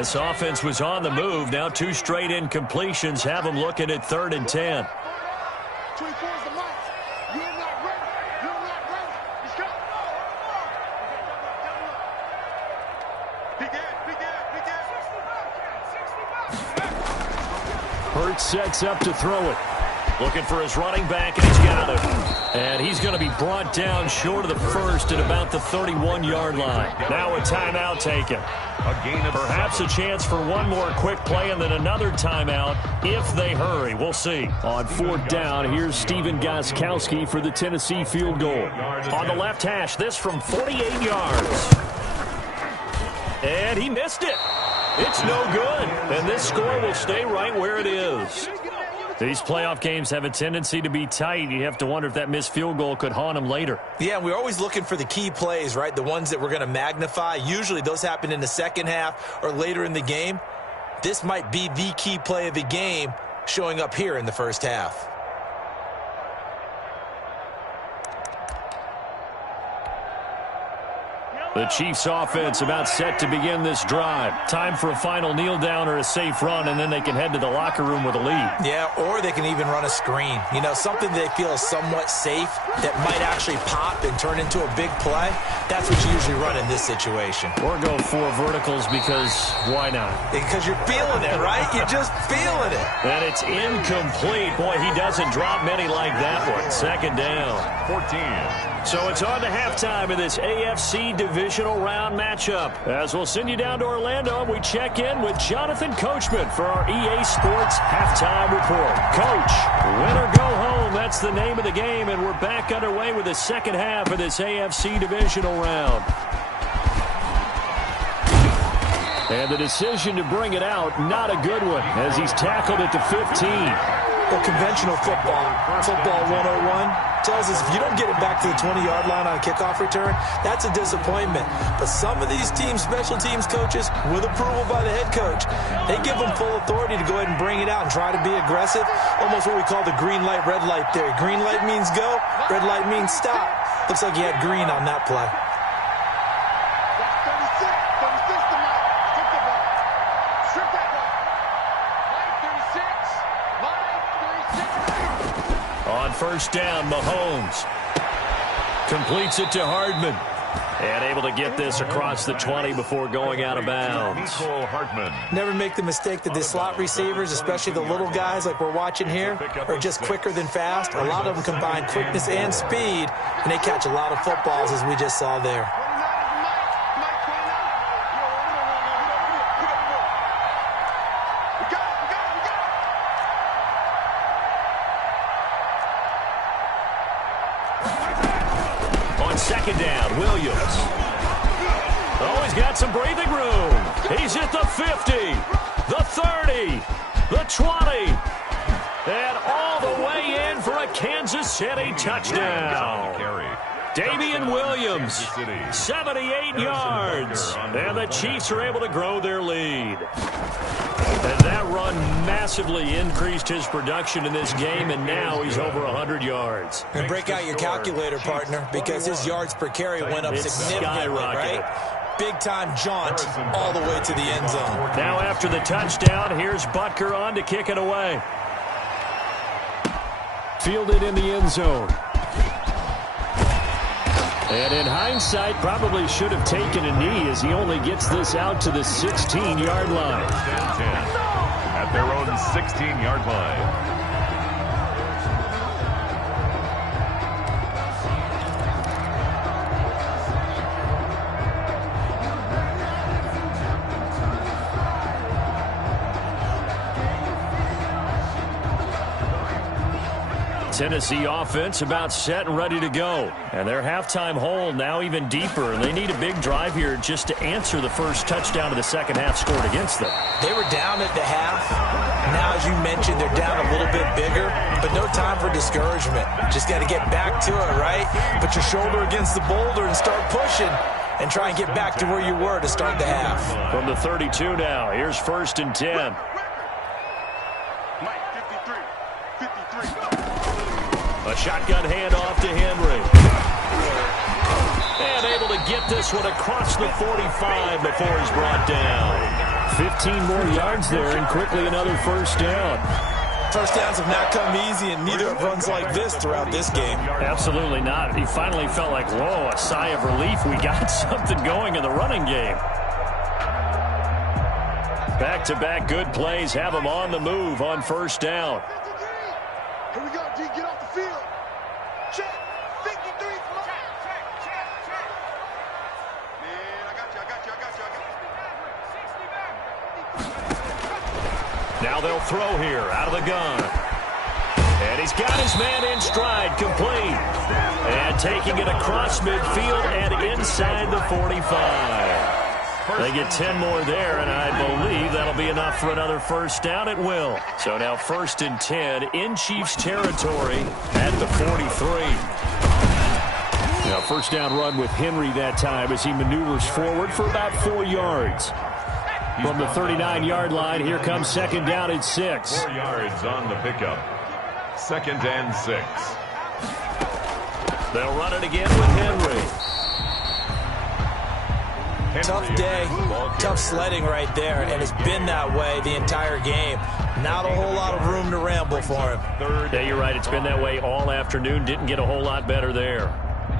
This offense was on the move. Now 2 straight incompletions have them looking at 3rd and 10. Hurts sets up to throw it. Looking for his running back, and he's got it. And he's going to be brought down short of the first at about the 31-yard line. Now a timeout taken. Perhaps a chance for one more quick play and then another timeout if they hurry. We'll see. On 4th down, here's Steven Gostkowski for the Tennessee field goal. On the left hash, this from 48 yards. And he missed it. It's no good. And this score will stay right where it is. These playoff games have a tendency to be tight. You have to wonder if that missed field goal could haunt them later. Yeah, we're always looking for the key plays, right? The ones that we're going to magnify. Usually those happen in the second half or later in the game. This might be the key play of the game showing up here in the first half. The Chiefs offense about set to begin this drive. Time for a final kneel down or a safe run, and then they can head to the locker room with a lead. Yeah, or they can even run a screen. You know, something they feel is somewhat safe that might actually pop and turn into a big play. That's what you usually run in this situation. Or go 4 verticals because why not? Because you're feeling it, right? You're just feeling it. And it's incomplete. Boy, he doesn't drop many like that one. 2nd down. 14. So it's on to halftime of this AFC divisional round matchup. As we'll send you down to Orlando, we check in with Jonathan Coachman for our EA Sports Halftime Report. Coach, win or go home, that's the name of the game, and we're back underway with the second half of this AFC divisional round. And the decision to bring it out, not a good one, as he's tackled at the 15. Well, conventional football 101, tells us if you don't get it back to the 20-yard line on a kickoff return, that's a disappointment. But some of these teams, special teams coaches, with approval by the head coach, they give them full authority to go ahead and bring it out and try to be aggressive, almost what we call the green light, red light theory. Green light means go, red light means stop. Looks like he had green on that play. On 1st down, Mahomes completes it to Hardman. And able to get this across the 20 before going out of bounds. Never make the mistake that the slot receivers, especially the little guys like we're watching here, are just quicker than fast. A lot of them combine quickness and speed, and they catch a lot of footballs, as we just saw there. On 2nd down, Williams. Oh, he's got some breathing room. He's at the 50, the 30, the 20, and all the way in for a Kansas City touchdown. Damian Williams, 78 yards, and the Chiefs are able to grow their lead. And that run massively increased his production in this game, and now he's over 100 yards. And break out your calculator, partner, because his yards per carry went up significantly, right? Big-time jaunt all the way to the end zone. Now after the touchdown, here's Butker on to kick it away. Fielded in the end zone. And in hindsight, probably should have taken a knee as he only gets this out to the 16-yard line. At their own 16-yard line. Tennessee offense about set and ready to go. And their halftime hole now even deeper. And they need a big drive here just to answer the first touchdown of the second half scored against them. They were down at the half. Now, as you mentioned, they're down a little bit bigger. But no time for discouragement. Just got to get back to it, right? Put your shoulder against the boulder and start pushing. And try and get back to where you were to start the half. From the 32 now, here's 1st and 10. A shotgun handoff to Henry. And able to get this one across the 45 before he's brought down. 15 more yards there and quickly another first down. First downs have not come easy, and neither have runs like this throughout this game. Absolutely not. He finally felt like, whoa, a sigh of relief. We got something going in the running game. Back-to-back good plays have him on the move on first down. Here we go, D. Get off the field. Check. 53. Check. Man, I got you. Now they'll throw here out of the gun. And he's got his man in stride, complete. And taking it across midfield and inside the 45. They get 10 more there, and I believe that'll be enough for another first down. It will. So now 1st and 10 in Chiefs territory at the 43. Now first down run with Henry that time as he maneuvers forward for about 4 yards. From the 39-yard line, here comes second down at 6. 4 yards on the pickup. 2nd and 6. They'll run it again with Henry. Tough day, tough sledding right there, and it's been that way the entire game. Not a whole lot of room to ramble for him. Yeah, you're right. It's been that way all afternoon. Didn't get a whole lot better there.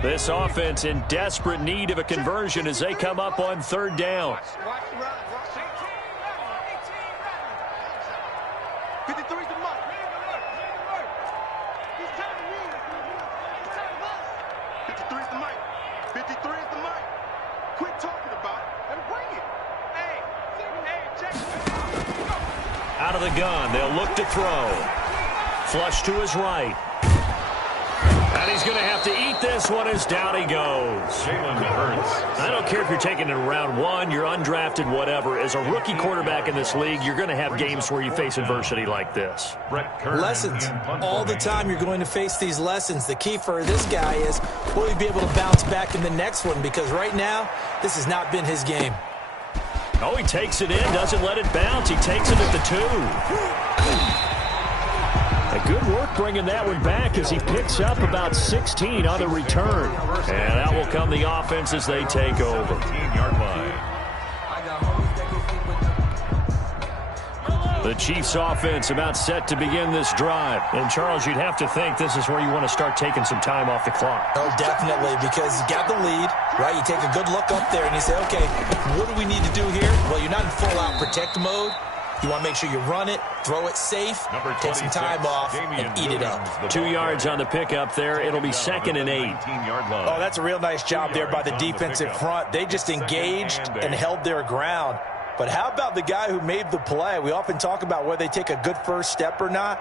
This offense in desperate need of a conversion as they come up on 3rd down. 53's the mark. 53's the mic. 53 is the mic. Quit talking about it and bring it. Hey, check. Out of the gun, they'll look to throw. Flush to his right. And he's going to have to eat this one as down he goes. Jalen Hurts. I don't care if you're taking it in round 1, you're undrafted, whatever. As a rookie quarterback in this league, you're going to have games where you face adversity like this. Lessons. All the time you're going to face these lessons. The key for this guy is, will he be able to bounce back in the next one? Because right now, this has not been his game. Oh, he takes it in, doesn't let it bounce. He takes it at the 2. Good work bringing that one back as he picks up about 16 on the return. And that will come the offense as they take over. 15-yard line. The Chiefs offense about set to begin this drive. And, Charles, you'd have to think this is where you want to start taking some time off the clock. Oh, definitely, because you got the lead, right? You take a good look up there and you say, okay, what do we need to do here? Well, you're not in full-out protect mode. You want to make sure you run it, throw it safe, take some time off, and eat it up. 2 yards on the pickup there. It'll be 2nd and 8. Oh, that's a real nice job there by the defensive front. They just engaged and held their ground. But how about the guy who made the play? We often talk about whether they take a good first step or not.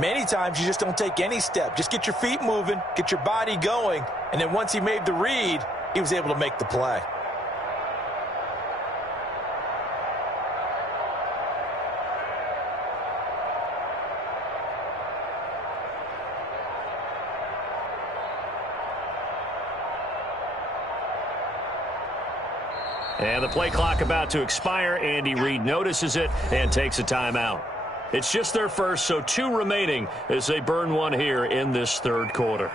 Many times you just don't take any step. Just get your feet moving, get your body going, and then once he made the read, he was able to make the play. And the play clock about to expire. Andy Reid notices it and takes a timeout. It's just their first, so 2 remaining as they burn one here in this 3rd quarter.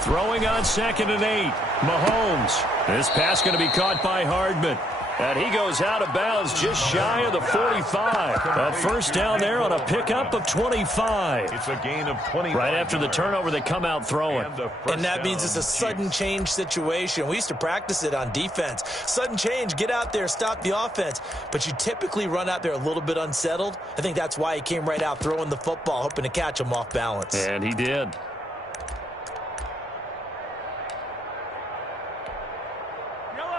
Throwing on 2nd and 8. Mahomes. This pass going to be caught by Hardman. And he goes out of bounds just shy of the 45. A first down there on a pickup of 25. It's a gain of 20. Right after the turnover, they come out throwing. And that means it's a sudden change situation. We used to practice it on defense. Sudden change, get out there, stop the offense. But you typically run out there a little bit unsettled. I think that's why he came right out throwing the football, hoping to catch him off balance. And he did.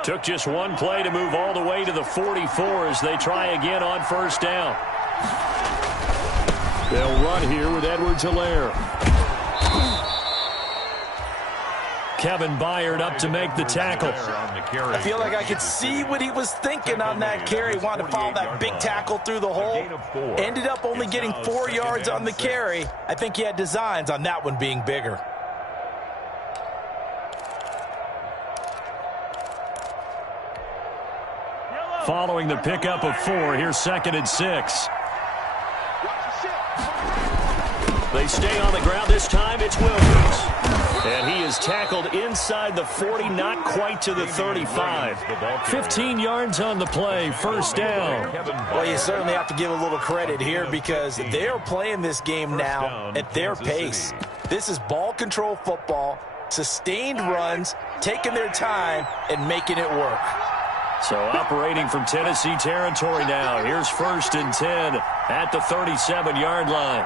Took just one play to move all the way to the 44 as they try again on first down. They'll run here with Edwards-Helaire. Kevin Byard up to make the tackle. I feel like I could see what he was thinking on that carry. He wanted to follow that big tackle through the hole. Ended up only getting 4 yards on the carry. I think he had designs on that one being bigger. Following the pickup of 4, here's 2nd and 6. They stay on the ground. This time it's Williams. And he is tackled inside the 40, not quite to the 35. 15 yards on the play, first down. Well, you certainly have to give a little credit here because they're playing this game now at their pace. This is ball control football, sustained runs, taking their time, and making it work. So operating from Tennessee territory now. Here's 1st and 10 at the 37-yard line.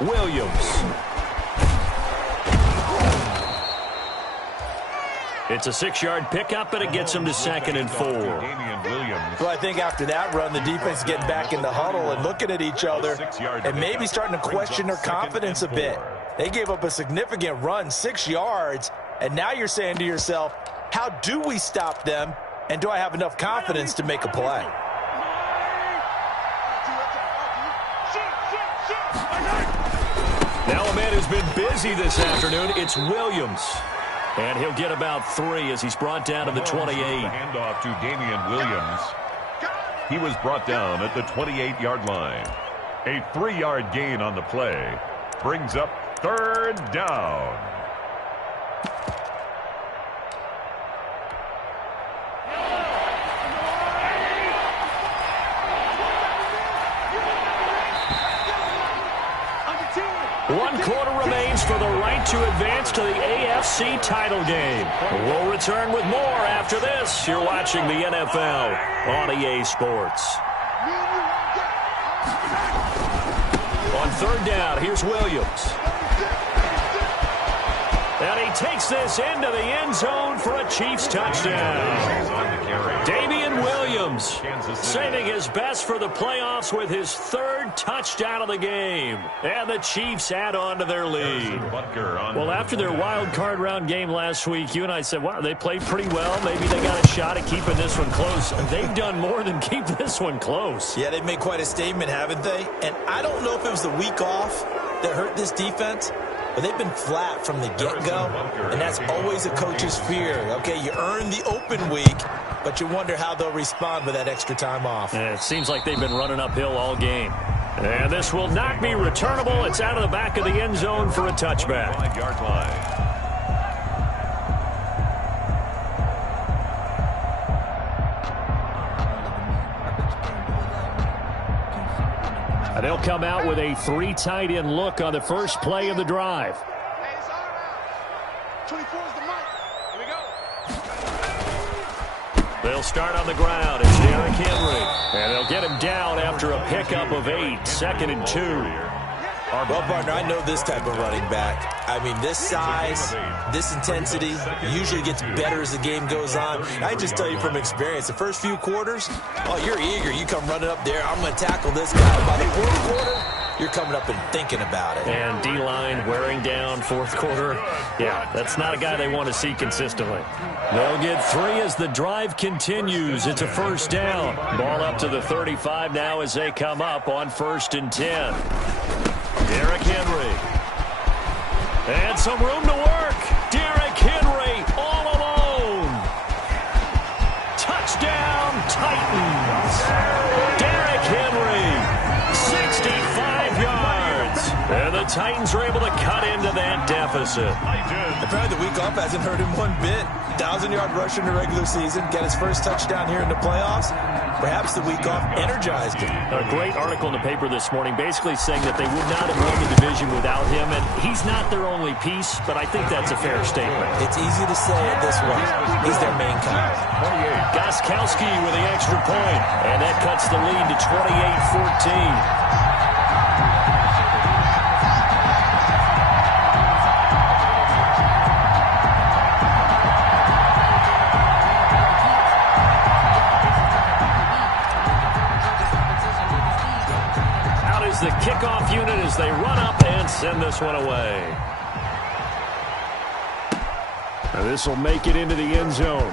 Williams. It's a 6-yard pickup, but it gets him to 2nd and 4. Well, I think after that run, the defense is getting back in the huddle and looking at each other and maybe starting to question their confidence a bit. They gave up a significant run, 6 yards, and now you're saying to yourself, how do we stop them, and do I have enough confidence to make a play? Now a man who's been busy this afternoon, it's Williams. And he'll get about 3 as he's brought down to the 28. Handoff to Damian Williams. He was brought down at the 28-yard line. A 3-yard gain on the play brings up 3rd down. One quarter remains for the right to advance to the AFC title game. We'll return with more after this. You're watching the NFL on EA Sports. On 3rd down, here's Williams. And he takes this into the end zone for a Chiefs touchdown. Damian Williams saving his best for the playoffs with his 3rd touchdown of the game. And the Chiefs add on to their lead. Well, after their wild card round game last week, you and I said, wow, they played pretty well. Maybe they got a shot at keeping this one close. They've done more than keep this one close. Yeah, they've made quite a statement, haven't they? And I don't know if it was the week off that hurt this defense, but they've been flat from the get-go, and that's always a coach's fear. Okay, you earn the open week, but you wonder how they'll respond with that extra time off. And it seems like they've been running uphill all game. And this will not be returnable. It's out of the back of the end zone for a touchback. 5-yard line. And they'll come out with a 3 tight end look on the first play of the drive. Hey, it's all right. 24 is the mic. Here we go. They'll start on the ground. It's Derrick Henry. And they'll get him down after a pickup of 8. 2nd and 2. Well, partner, I know this type of running back. I mean, this size, this intensity usually gets better as the game goes on. I can just tell you from experience, the first few quarters, oh, you're eager. You come running up there, I'm going to tackle this guy. By the 4th quarter, you're coming up and thinking about it. And D-line wearing down 4th quarter. Yeah, that's not a guy they want to see consistently. They'll get 3 as the drive continues. It's a 1st down. Ball up to the 35 now as they come up on 1st and 10. Derrick Henry. And some room to work. Derrick Henry all alone. Touchdown, Titans. Derrick Henry, 65 yards. And the Titans are able to cut into that deficit. Apparently the week off hasn't hurt him one bit. 1,000-yard rush in the regular season. Got his first touchdown here in the playoffs. Perhaps the week off energized him. A great article in the paper this morning basically saying that they would not have won the division without him. And he's not their only piece, but I think that's a fair statement. It's easy to say it this way. He's their main guy. Gostkowski with the extra point. And that cuts the lead to 28-14. kickoff unit as they run up and send this one away. And this will make it into the end zone.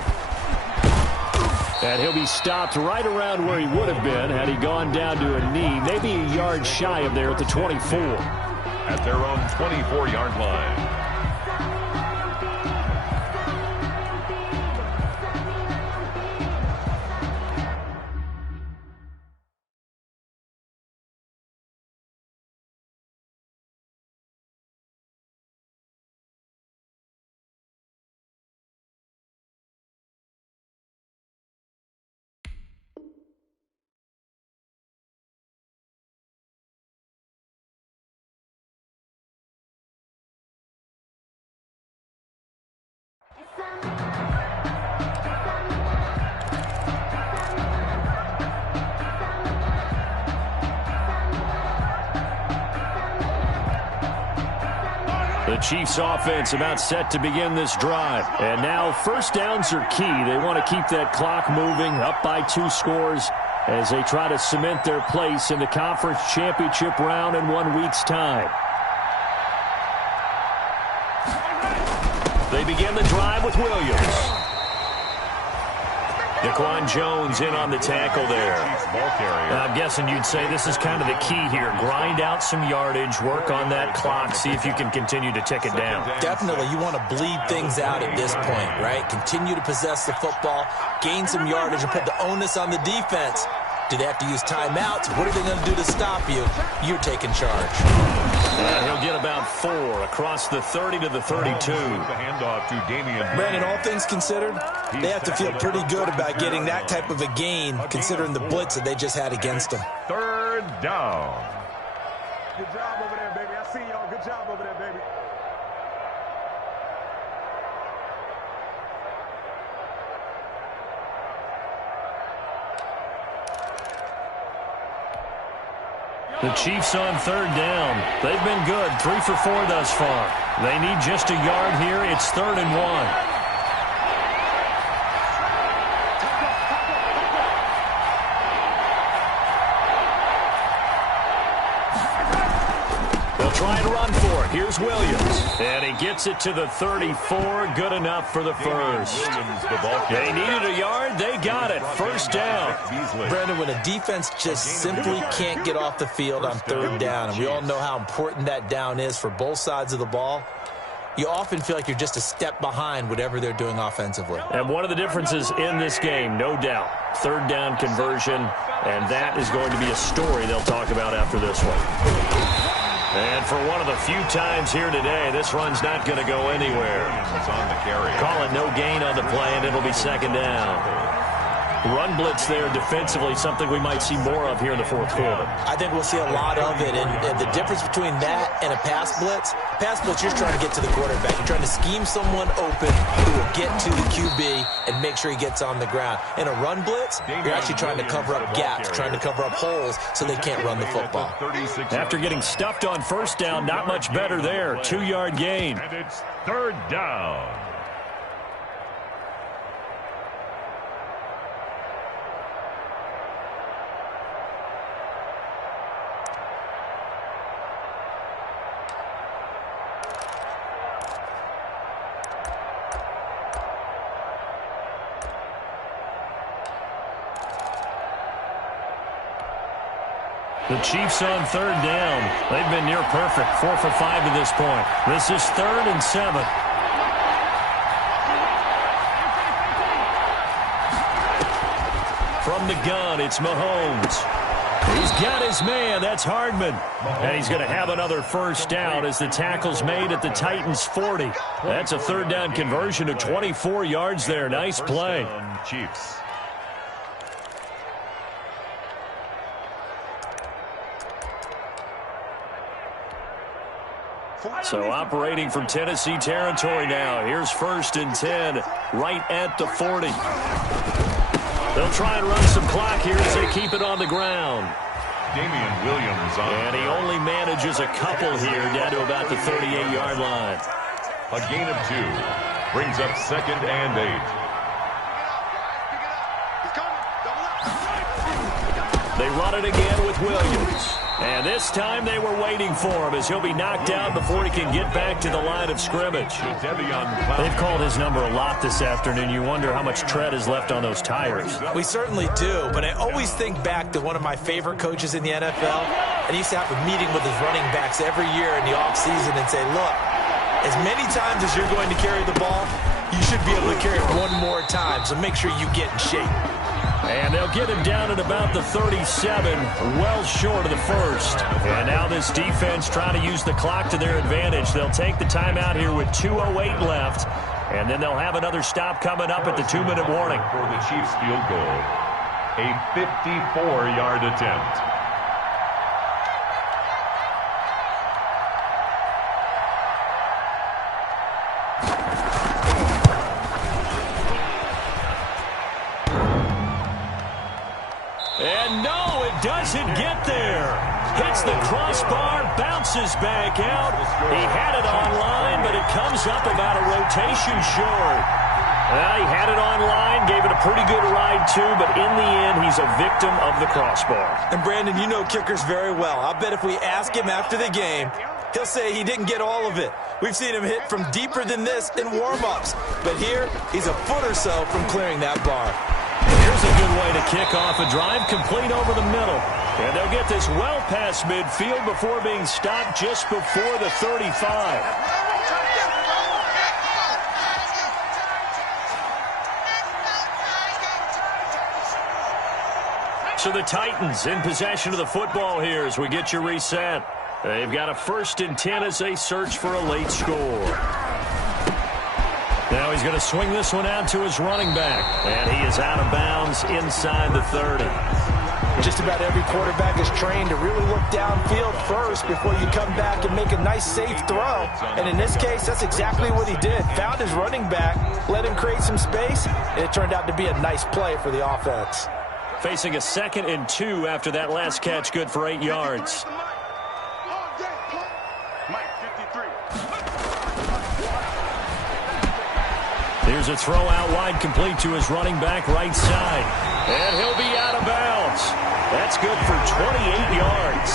And he'll be stopped right around where he would have been had he gone down to a knee, maybe a yard shy of there at the 24. At their own 24-yard line. The Chiefs offense about set to begin this drive. And now first downs are key. They want to keep that clock moving, up by 2 scores as they try to cement their place in the conference championship round in 1 week's time. They begin the drive with Williams. Daquan Jones in on the tackle there. I'm guessing you'd say this is kind of the key here. Grind out some yardage, work on that clock, see if you can continue to tick it down. Definitely. You want to bleed things out at this point, right? Continue to possess the football, gain some yardage, and put the onus on the defense. Do they have to use timeouts? What are they going to do to stop you? You're taking charge. He'll get about 4 across the 30 to the 32. The handoff to Damian. Brandon, all things considered, they have to feel pretty good about getting that type of a gain, considering the blitz that they just had against them. 3rd down. Good job over there, baby. I see y'all. Good job over there, baby. The Chiefs on 3rd down. They've been good, 3 for 4 thus far. They need just a yard here. It's 3rd and 1. Try and run for it. Here's Williams. And he gets it to the 34. Good enough for the first. They needed a yard. They got it. 1st down. Brandon, when a defense just simply can't get off the field on 3rd down, and we all know how important that down is for both sides of the ball, you often feel like you're just a step behind whatever they're doing offensively. And one of the differences in this game, no doubt, 3rd down conversion, and that is going to be a story they'll talk about after this one. And for one of the few times here today, this run's not going to go anywhere. Call it no gain on the play, and it'll be 2nd down. Run blitz there defensively, something we might see more of here in the 4th quarter. I think we'll see a lot of it, and the difference between that and a pass blitz, you're trying to get to the quarterback. You're trying to scheme someone open who will get to the QB and make sure he gets on the ground. In a run blitz, you're actually trying to cover up gaps, trying to cover up holes so they can't run the football. After getting stuffed on 1st down, not much better there. 2-yard gain. And it's 3rd down. The Chiefs on 3rd down. They've been near perfect, 4 for 5 to this point. This is 3rd and 7. From the gun, it's Mahomes. He's got his man. That's Hardman. And he's going to have another 1st down as the tackle's made at the Titans' 40. That's a 3rd down conversion of 24 yards there. Nice play. Chiefs. So operating from Tennessee territory now. Here's 1st and 10, right at the 40. They'll try and run some clock here as they keep it on the ground. Damian Williams on. And he only manages a couple here down to about the 38-yard line. A gain of 2 brings up 2nd and 8. They run it again with Williams. And this time they were waiting for him as he'll be knocked out before he can get back to the line of scrimmage. They've called his number a lot this afternoon. You wonder how much tread is left on those tires. We certainly do, but I always think back to one of my favorite coaches in the NFL, and he used to have a meeting with his running backs every year in the offseason and say, look, as many times as you're going to carry the ball, you should be able to carry it one more time, so make sure you get in shape. And they'll get him down at about the 37, well short of the first. And now this defense trying to use the clock to their advantage. They'll take the timeout here with 2:08 left, and then they'll have another stop coming up at the 2-minute warning. For the Chiefs field goal, a 54-yard attempt. And no, it doesn't get there. Hits the crossbar, bounces back out. He had it online, but it comes up about a rotation short. Well, he had it online, gave it a pretty good ride too, but in the end, he's a victim of the crossbar. And Brandon, you know kickers very well. I bet if we ask him after the game, he'll say he didn't get all of it. We've seen him hit from deeper than this in warm-ups. But here, he's a foot or so from clearing that bar. Here's a good way to kick off a drive, complete over the middle. And they'll get this well past midfield before being stopped just before the 35. So the Titans in possession of the football here as we get you reset. They've got a 1st and 10 as they search for a late score. Now he's going to swing this one out to his running back. And he is out of bounds inside the 30. Just about every quarterback is trained to really look downfield first before you come back and make a nice, safe throw. And in this case, that's exactly what he did. Found his running back, let him create some space, and it turned out to be a nice play for the offense. Facing a 2nd and 2 after that last catch, good for 8 yards. Here's a throw out wide, complete to his running back right side. And he'll be out of bounds. That's good for 28 yards.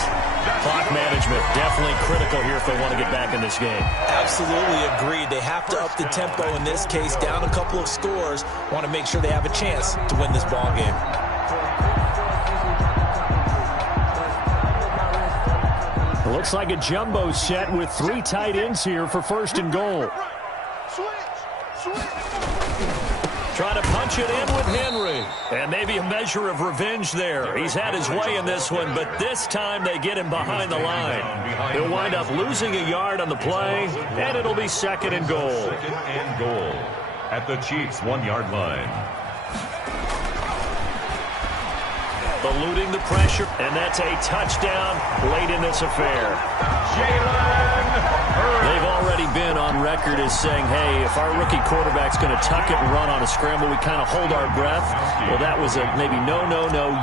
Clock management definitely critical here if they want to get back in this game. Absolutely agreed. They have to up the tempo in this case, down a couple of scores. Want to make sure they have a chance to win this ball game. It looks like a jumbo set with 3 tight ends here for 1st and goal. Trying to punch it in with Henry. And maybe a measure of revenge there. He's had his way in this one, but this time they get him behind the line. He'll wind up losing a yard on the play, and it'll be 2nd and goal. 2nd and goal at the Chiefs' 1-yard line. Eluding the pressure, and that's a touchdown late in this affair. They've already been on record as saying, hey, if our rookie quarterback's going to tuck it and run on a scramble, we kind of hold our breath. Well, that was a maybe no,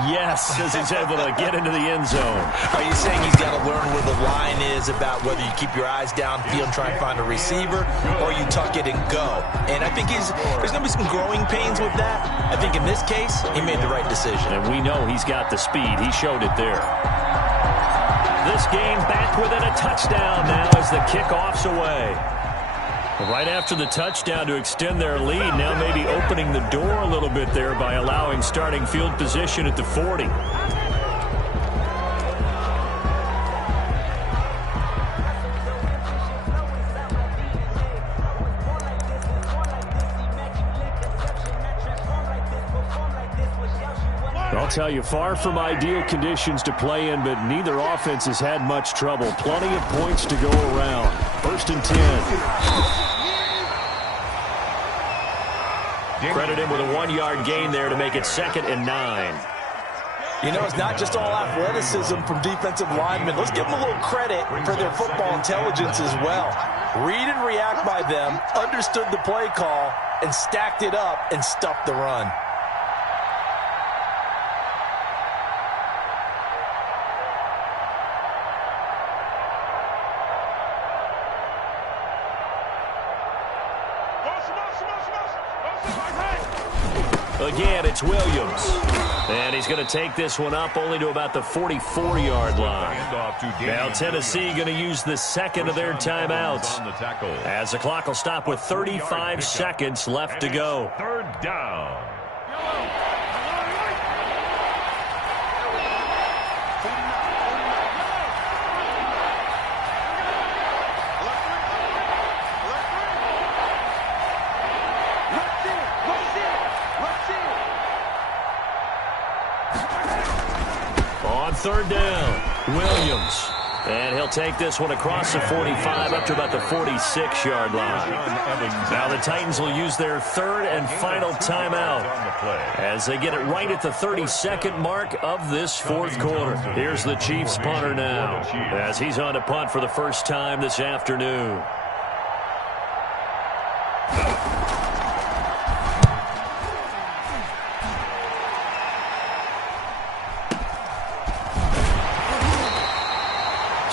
yes, as he's able to get into the end zone. Are you saying he's got to learn where the line is about whether you keep your eyes downfield and try and find a receiver, or you tuck it and go? And I think there's going to be some growing pains with that. I think in this case, he made the right decision. And we know he's got the speed. He showed it there. This game back within a touchdown now as the kickoff's away. Right after the touchdown to extend their lead, now maybe opening the door a little bit there by allowing starting field position at the 40. I'll tell you, far from ideal conditions to play in, but neither offense has had much trouble. Plenty of points to go around. 1st and 10. Credit him with a 1-yard gain there to make it 2nd and 9. You know, it's not just all athleticism from defensive linemen. Let's give them a little credit for their football intelligence as well. Read and react by them, understood the play call, and stacked it up and stuffed the run. Again, it's Williams. And he's going to take this one up only to about the 44-yard line. Now Tennessee going to use the second of their timeouts, as the clock will stop with 35 seconds left to go. Third down. On third down, Williams. And he'll take this one across the 45 up to about the 46-yard line. Now the Titans will use their third and final timeout as they get it right at the 32nd mark of this fourth quarter. Here's the Chiefs punter now as he's on to punt for the first time this afternoon.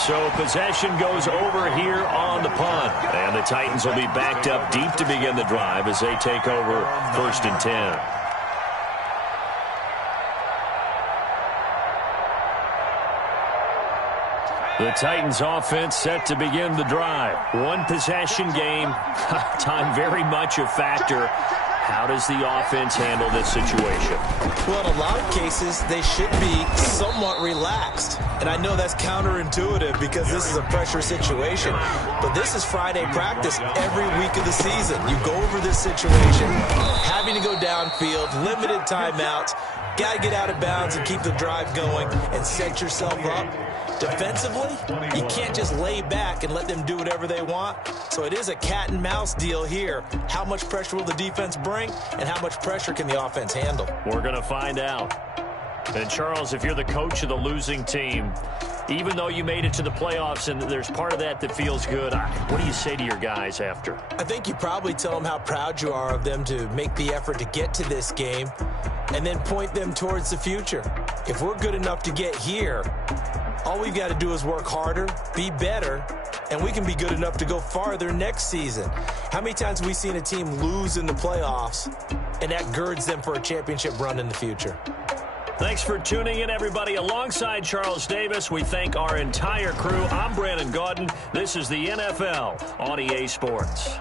So possession goes over here on the punt. And the Titans will be backed up deep to begin the drive as they take over 1st and 10. The Titans offense set to begin the drive. One possession game. Time very much a factor. How does the offense handle this situation? Well, in a lot of cases, they should be somewhat relaxed. And I know that's counterintuitive because this is a pressure situation. But this is Friday practice every week of the season. You go over this situation, having to go downfield, limited timeouts, got to get out of bounds and keep the drive going and set yourself up. Defensively, you can't just lay back and let them do whatever they want. So it is a cat and mouse deal here. How much pressure will the defense bring, and how much pressure can the offense handle? We're going to find out. And Charles, if you're the coach of the losing team, even though you made it to the playoffs and there's part of that feels good, what do you say to your guys after? I think you probably tell them how proud you are of them to make the effort to get to this game and then point them towards the future. If we're good enough to get here, all we've got to do is work harder, be better, and we can be good enough to go farther next season. How many times have we seen a team lose in the playoffs, and that girds them for a championship run in the future? Thanks for tuning in, everybody. Alongside Charles Davis, we thank our entire crew. I'm Brandon Gaudin. This is the NFL on EA Sports.